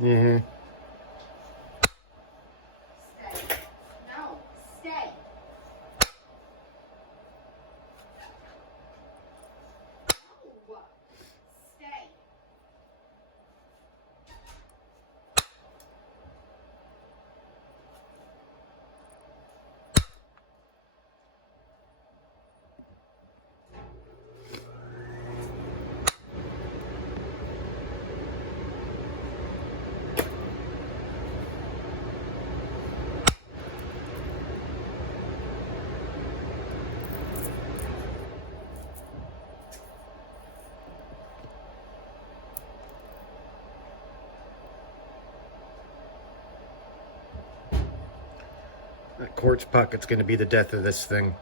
Mm-hmm. Stay. No, stay. No. Stay. That quartz pocket's going to be the death of this thing.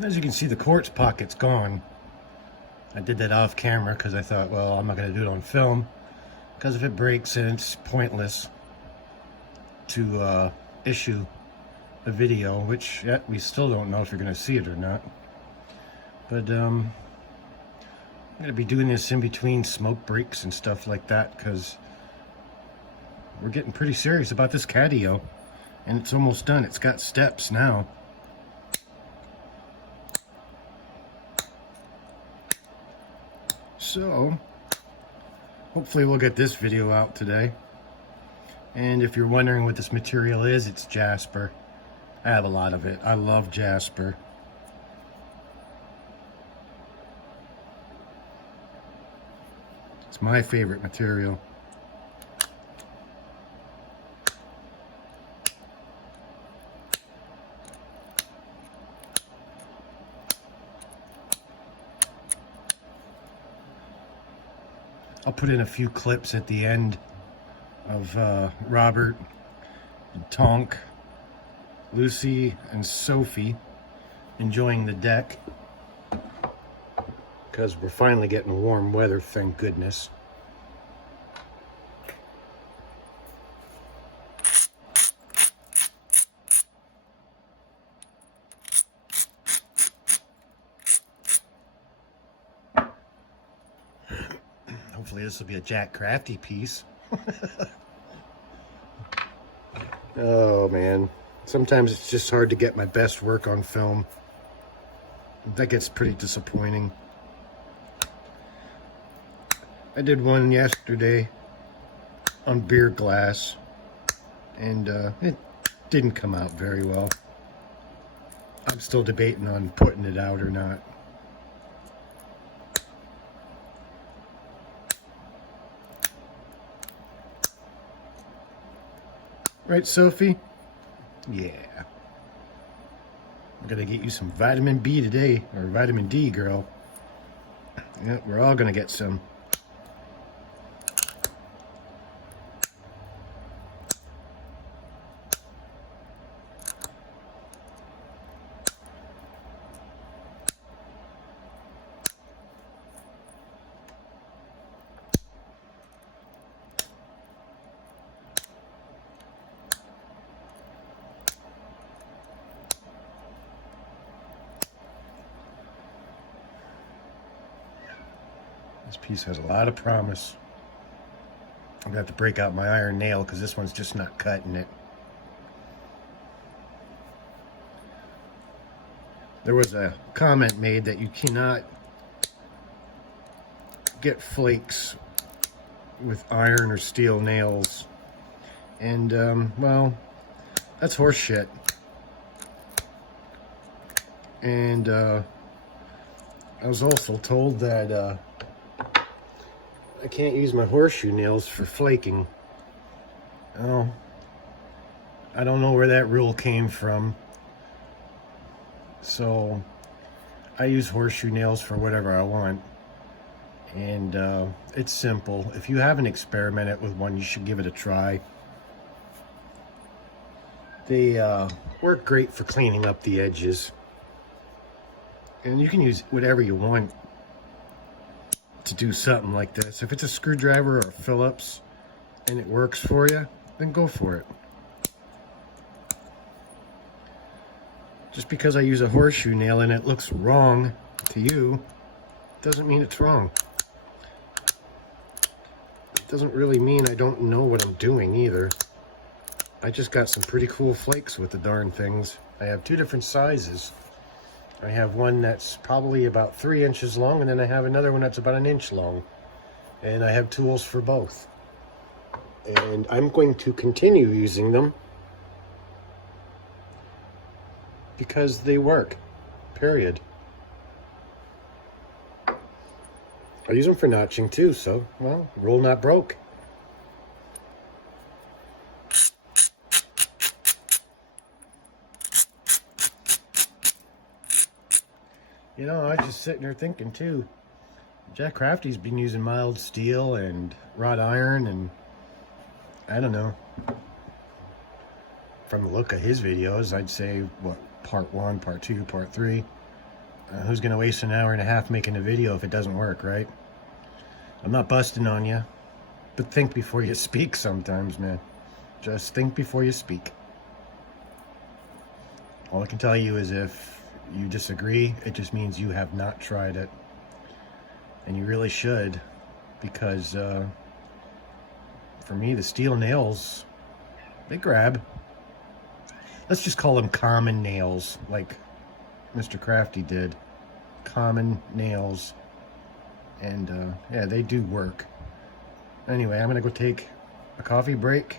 As you can see, the quartz pocket's gone. I did that off camera because I thought, well, I'm not going to do it on film, because if it breaks, then it's pointless to issue a video, which we still don't know if you're going to see it or not. But I'm going to be doing this in between smoke breaks and stuff like that, because we're getting pretty serious about this catio, and it's almost done. It's got steps now. So hopefully we'll get this video out today. And if you're wondering what this material is, it's Jasper. I have a lot of it. I love Jasper. It's my favorite material. I'll put in a few clips at the end of Robert, Tonk, Lucy, and Sophie enjoying the deck, because we're finally getting warm weather, thank goodness. Hopefully this will be a Jack Crafty piece. Oh man, sometimes it's just hard to get my best work on film. That gets pretty disappointing. I did one yesterday on beer glass, and it didn't come out very well. I'm still debating on putting it out or not. Right, Sophie? Yeah. I'm gonna get you some vitamin B today, or vitamin D, girl. Yeah, we're all gonna get some. This piece has a lot of promise. I'm gonna have to break out my iron nail because this one's just not cutting it. There was a comment made that you cannot get flakes with iron or steel nails. And, well, that's horse shit. And, I was also told that, I can't use my horseshoe nails for flaking. Oh, I don't know where that rule came from. So I use horseshoe nails for whatever I want. And it's simple. If you haven't experimented with one, you should give it a try. They work great for cleaning up the edges. And you can use whatever you want to do something like this. If it's a screwdriver or a Phillips and it works for you, then go for it. Just because I use a horseshoe nail and it looks wrong to you doesn't mean it's wrong. It doesn't really mean I don't know what I'm doing either. I just got some pretty cool flakes with the darn things. I have two different sizes. I have one that's probably about 3 inches long, and then I have another one that's about 1 inch long. And I have tools for both. And I'm going to continue using them because they work, period. I use them for notching too, so, well, rule not broke. You know, I was just sitting there thinking too, Jack Crafty's been using mild steel and wrought iron, and I don't know. From the look of his videos, I'd say, what, part 1, part 2, part 3. Who's going to waste an hour and a half making a video if it doesn't work, right? I'm not busting on you, but think before you speak sometimes, man. Just think before you speak. All I can tell you is if you disagree, it just means you have not tried it. And you really should, because for me, the steel nails, they grab. Let's just call them common nails, like Mr. Crafty did. Common nails. And yeah, they do work. Anyway, I'm gonna go take a coffee break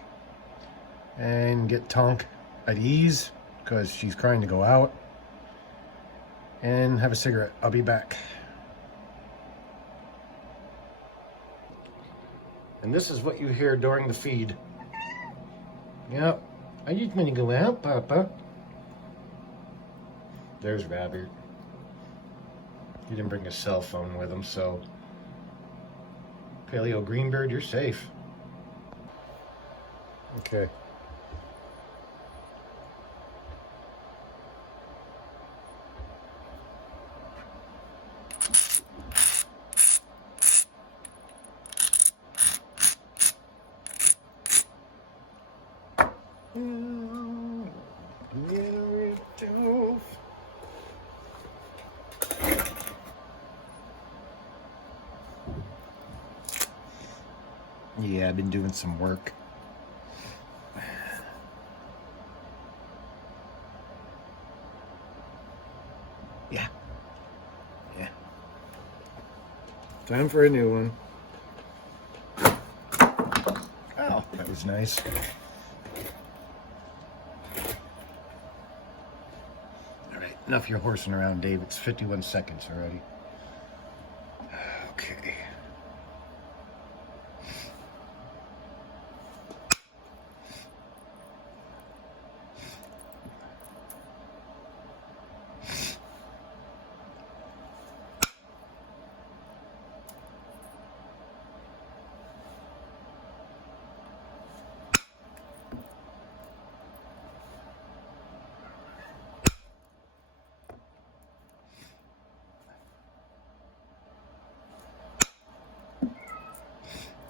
and get Tonk at ease because she's crying to go out, and have a cigarette. I'll be back. And this is what you hear during the feed. Yep, I just want to go out, Papa. There's Rabbit. He didn't bring his cell phone with him, so Paleo Greenbird, you're safe. Okay. Yeah, I've been doing some work. Yeah. Yeah. Time for a new one. Oh, that was nice. All right, enough of your horsing around, Dave. It's 51 seconds already. Okay.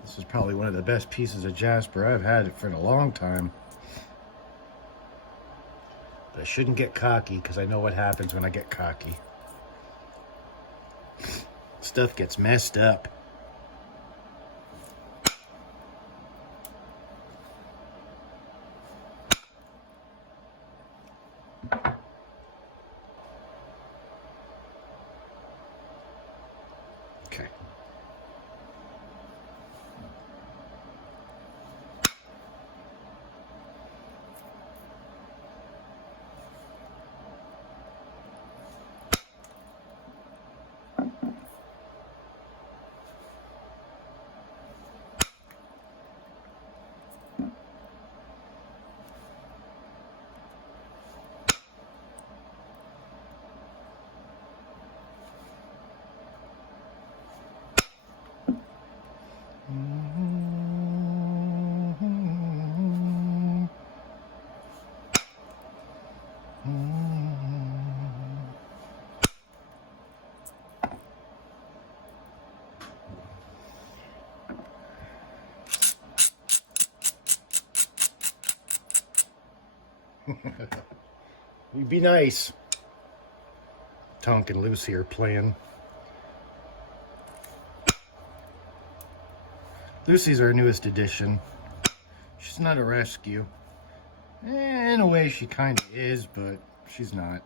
This is probably one of the best pieces of Jasper I've had for a long time. But I shouldn't get cocky because I know what happens when I get cocky. Stuff gets messed up. Okay. You be nice. Tonk and Lucy are playing. Lucy's our newest addition. She's not a rescue. In a way, she kind of is, but she's not.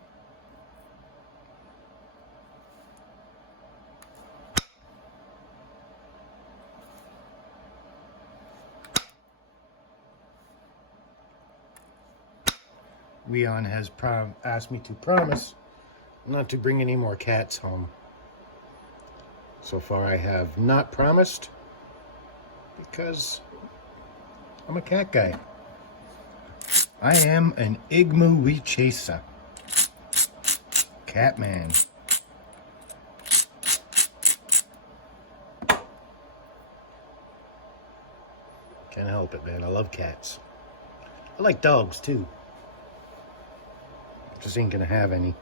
Leon has asked me to promise not to bring any more cats home. So far, I have not promised because I'm a cat guy. I am an Igmu chaser. Cat man. Can't help it, man. I love cats. I like dogs, too. Just ain't gonna have any.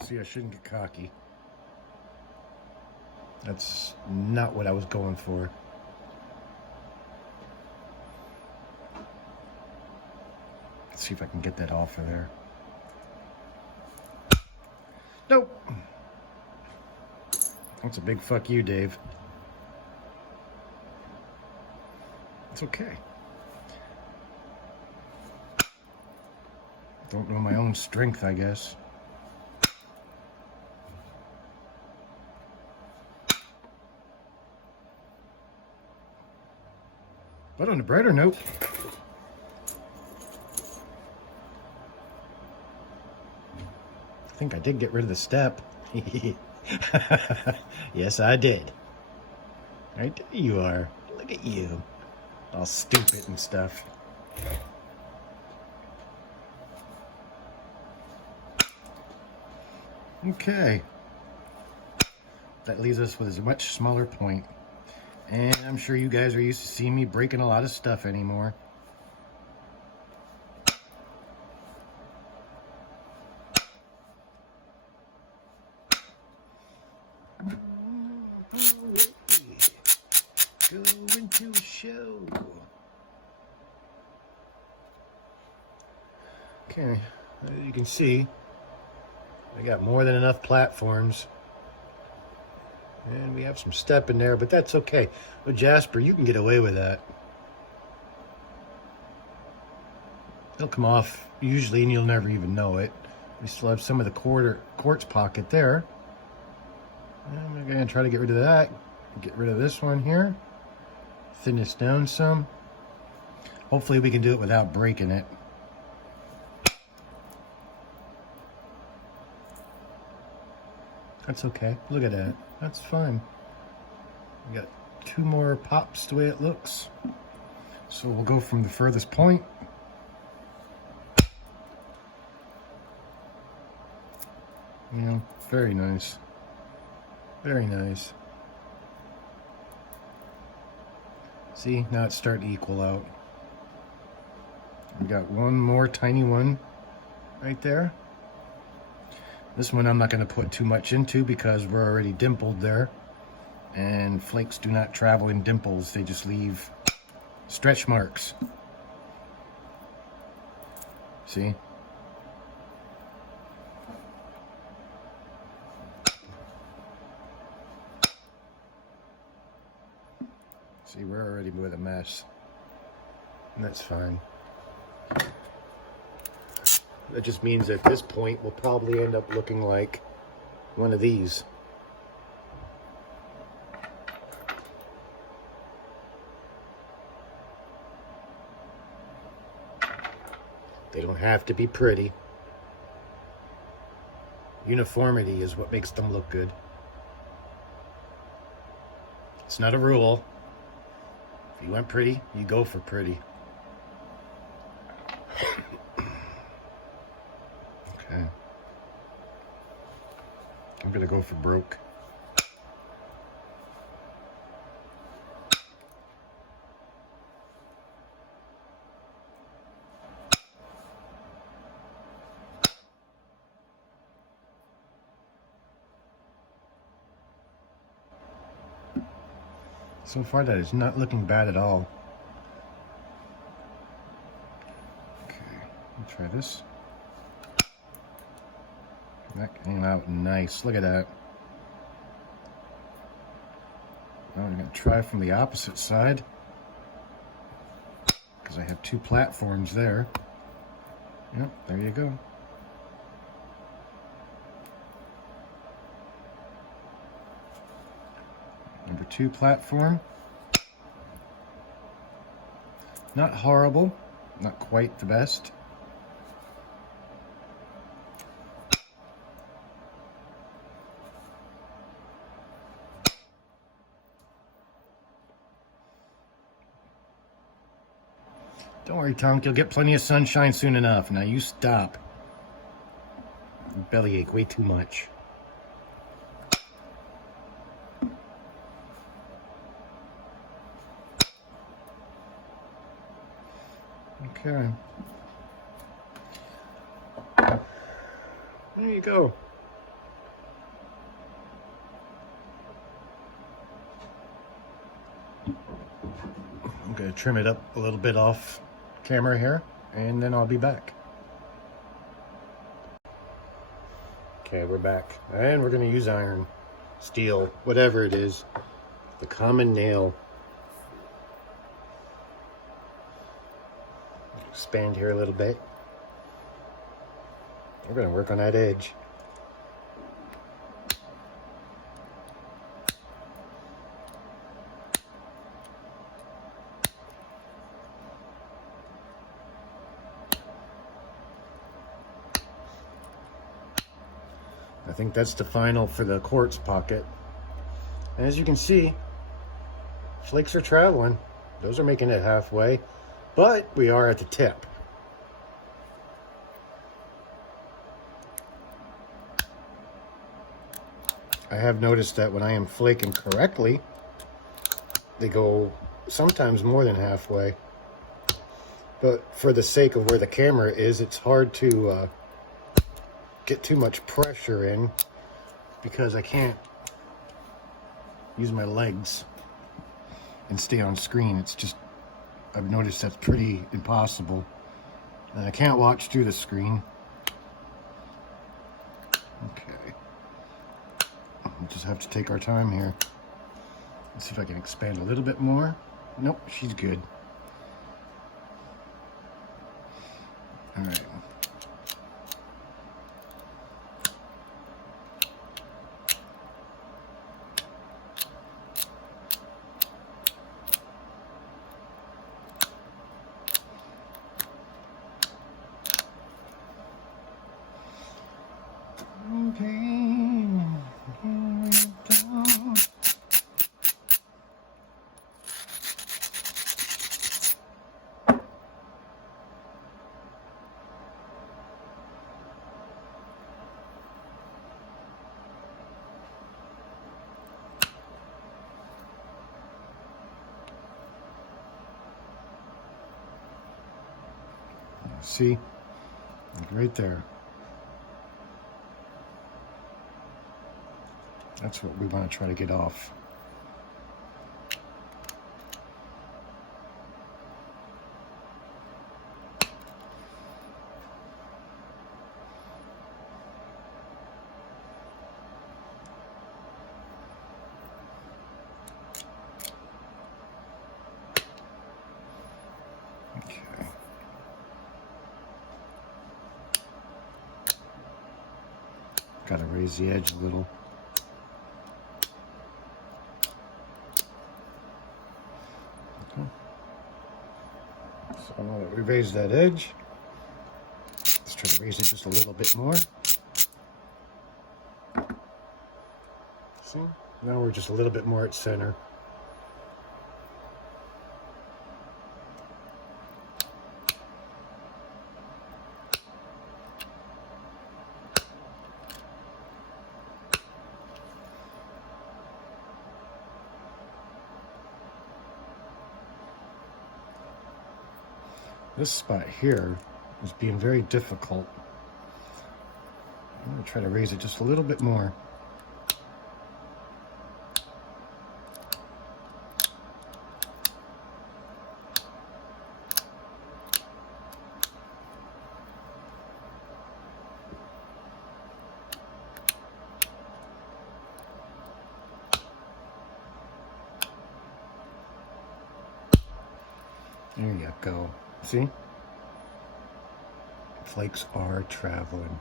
See, I shouldn't get cocky. That's not what I was going for. Let's see if I can get that off of there. Nope. That's a big fuck you, Dave. It's okay. Don't know my own strength, I guess. But on a brighter note, I think I did get rid of the step. Yes, I did. Right there you are. Look at you. All stupid and stuff. Okay. That leaves us with a much smaller point. And I'm sure you guys are used to seeing me breaking a lot of stuff anymore. Going to a show. Okay, as you can see, I got more than enough platforms. And we have some step in there, but that's okay. With Jasper, you can get away with that. It'll come off usually and you'll never even know it. We still have some of the quartz pocket there. And we're going to try to get rid of that. Get rid of this one here. Thin this down some. Hopefully we can do it without breaking it. That's okay. Look at that. That's fine. We got 2 more pops the way it looks. So we'll go from the furthest point. Yeah, very nice. Very nice. See, now it's starting to equal out. We got one more tiny one right there. This one I'm not going to put too much into because we're already dimpled there. And flakes do not travel in dimples. They just leave stretch marks. See? See, we're already with a mess. And that's fine. That just means at this point we'll probably end up looking like one of these. They don't have to be pretty. Uniformity is what makes them look good. It's not a rule. If you want pretty, you go for pretty. Okay. I'm gonna go for broke. So far that is not looking bad at all. Okay, let me try this. That came out nice. Look at that. Now I'm going to try from the opposite side because I have 2 platforms there. Yep, there you go. Number 2 platform. Not horrible, not quite the best. Don't worry, Tonk, you'll get plenty of sunshine soon enough. Now you stop. Bellyache way too much. Okay. There you go. I'm going to trim it up a little bit off camera here, and then I'll be back. Okay, we're back. And we're going to use iron, steel, whatever it is. The common nail. Expand here a little bit. We're going to work on that edge. I think that's the final for the quartz pocket. And as you can see, flakes are traveling. Those are making it halfway, but we are at the tip. I have noticed that when I am flaking correctly, they go sometimes more than halfway. But for the sake of where the camera is, it's hard to get too much pressure in because I can't use my legs and stay on screen. It's just, I've noticed that's pretty impossible. And I can't watch through the screen. Okay. We'll just have to take our time here. Let's see if I can expand a little bit more. Nope, she's good. All right. See, like right there. That's what we want to try to get off. Okay. Got to raise the edge a little. Okay. So now that we raised that edge, let's try to raise it just a little bit more. See? Now we're just a little bit more at center. This spot here is being very difficult. I'm going to try to raise it just a little bit more. There you go. See? Flakes are traveling.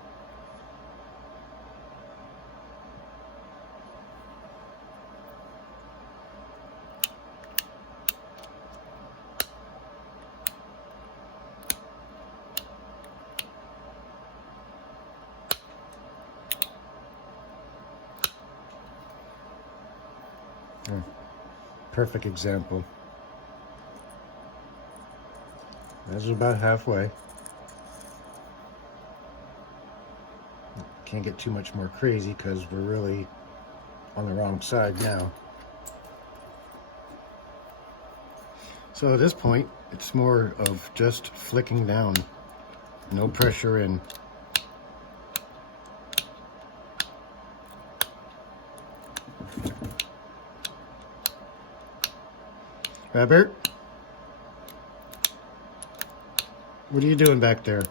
Perfect example. This is about halfway. Can't get too much more crazy because we're really on the wrong side now. So at this point, it's more of just flicking down. No pressure in. Robert? What are you doing back there?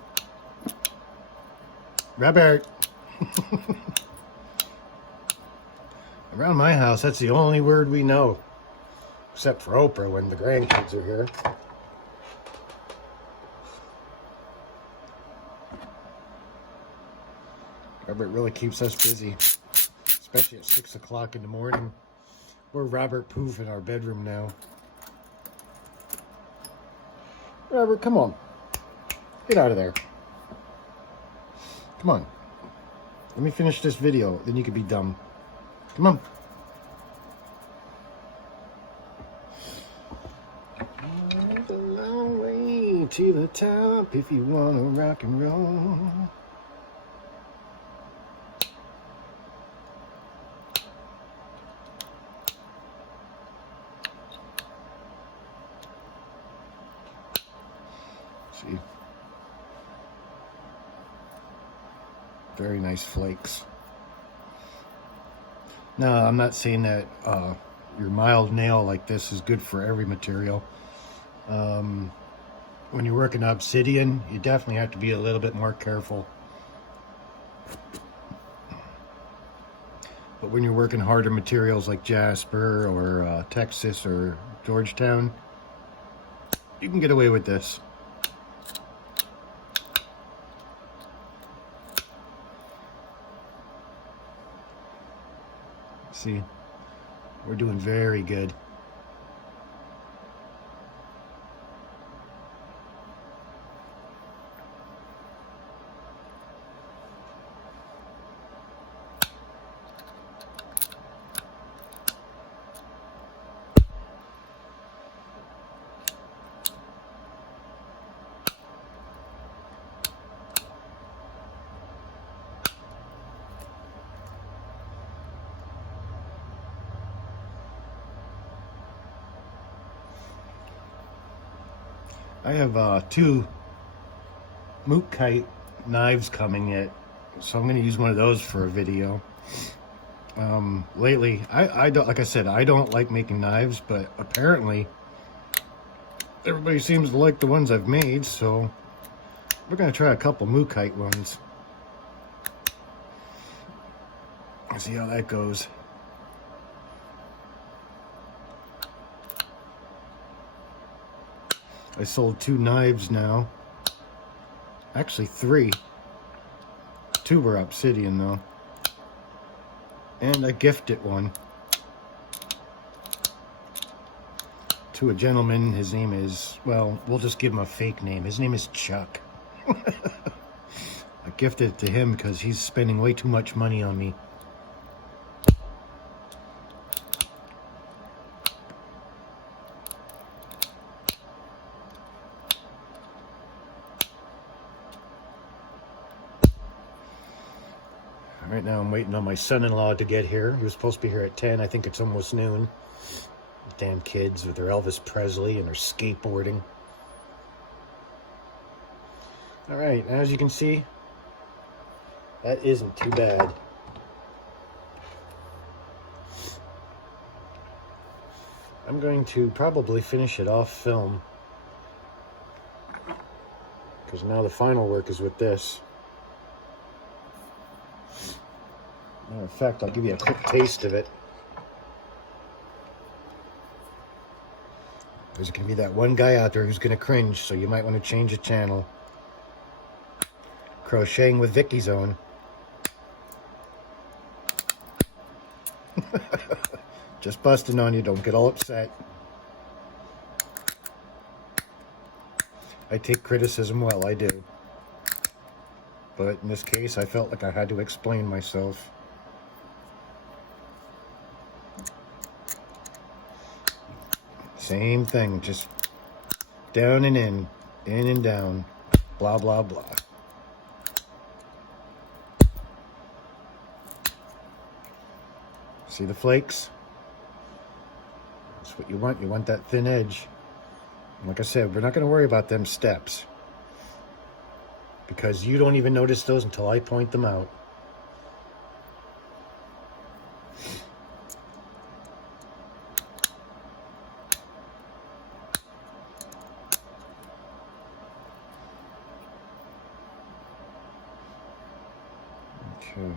Robert! Around my house, that's the only word we know. Except for Oprah when the grandkids are here. Robert really keeps us busy. Especially at 6 o'clock in the morning. We're Robert Poof in our bedroom now. Robert, come on. Get out of there. Come on. Let me finish this video, then you can be dumb. Come on. There's a long way to the top if you want to rock and roll. See? Very nice flakes. Now, I'm not saying that your mild nail like this is good for every material. when you're working obsidian, you definitely have to be a little bit more careful. But when you're working harder materials like Jasper or Texas or Georgetown, you can get away with this. See, we're doing very good. I have 2 moot kite knives coming yet, so I'm going to use one of those for a video. Lately, I don't, like I said, I don't like making knives, but apparently everybody seems to like the ones I've made, so we're going to try a couple moot kite ones. See how that goes. I sold 2 knives now. Actually 3. 2 were obsidian though. And I gifted one to a gentleman. His name is, well, we'll just give him a fake name. His name is Chuck. I gifted it to him because he's spending way too much money on me. Right now I'm waiting on my son-in-law to get here. He was supposed to be here at 10. I think it's almost noon. Damn kids with their Elvis Presley and their skateboarding. Alright, as you can see, that isn't too bad. I'm going to probably finish it off film, because now the final work is with this. Matter of fact, I'll give you a quick taste of it. There's going to be that one guy out there who's going to cringe, so you might want to change the channel. Crocheting with Vicky's own. Just busting on you, don't get all upset. I take criticism well, I do. But in this case, I felt like I had to explain myself. Same thing, just down and in and down, blah, blah, blah. See the flakes? That's what you want. You want that thin edge. And like I said, we're not going to worry about them steps, because you don't even notice those until I point them out. Okay,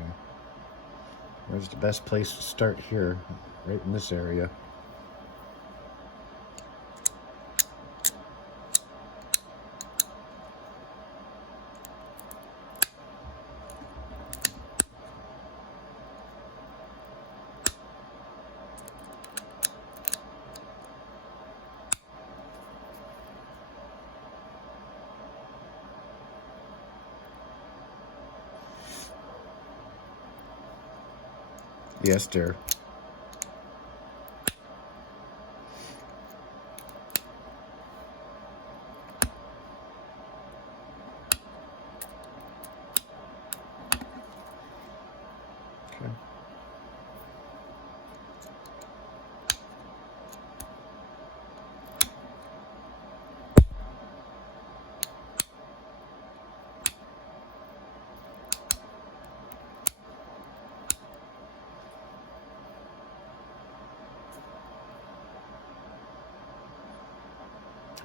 where's the best place to start here? Right in this area. Yes, dear. Okay.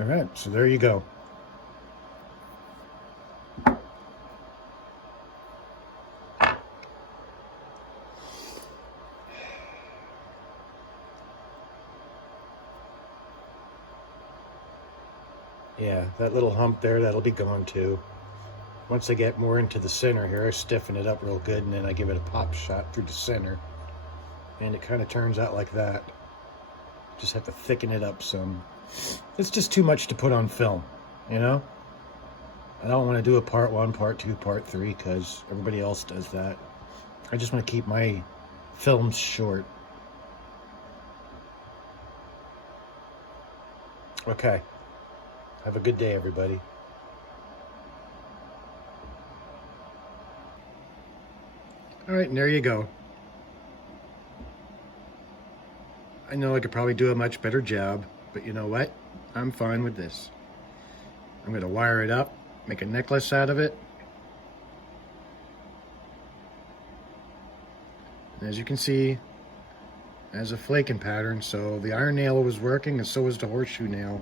All right, so there you go. Yeah, that little hump there, that'll be gone too. Once I get more into the center here, I stiffen it up real good, and then I give it a pop shot through the center. And it kind of turns out like that. Just have to thicken it up some. It's just too much to put on film, you know? I don't want to do a part 1, part 2, part 3, because everybody else does that. I just want to keep my films short. Okay. Have a good day, everybody. All right, and there you go. I know I could probably do a much better job, but you know what? I'm fine with this. I'm going to wire it up, make a necklace out of it. And as you can see, it has a flaking pattern, so the iron nail was working, and so was the horseshoe nail.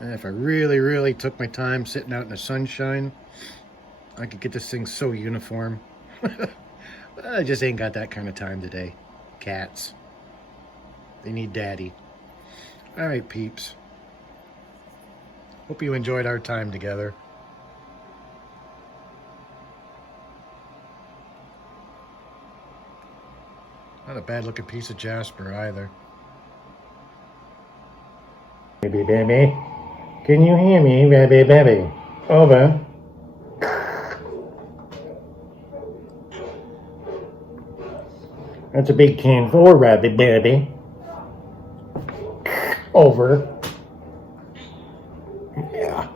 And if I really took my time sitting out in the sunshine, I could get this thing so uniform. I just ain't got that kind of time today. Cats. They need daddy. All right, peeps. Hope you enjoyed our time together. Not a bad looking piece of Jasper either. Baby, baby. Can you hear me, baby, baby? Over. That's a big can for rabbit, baby. Over. Yeah.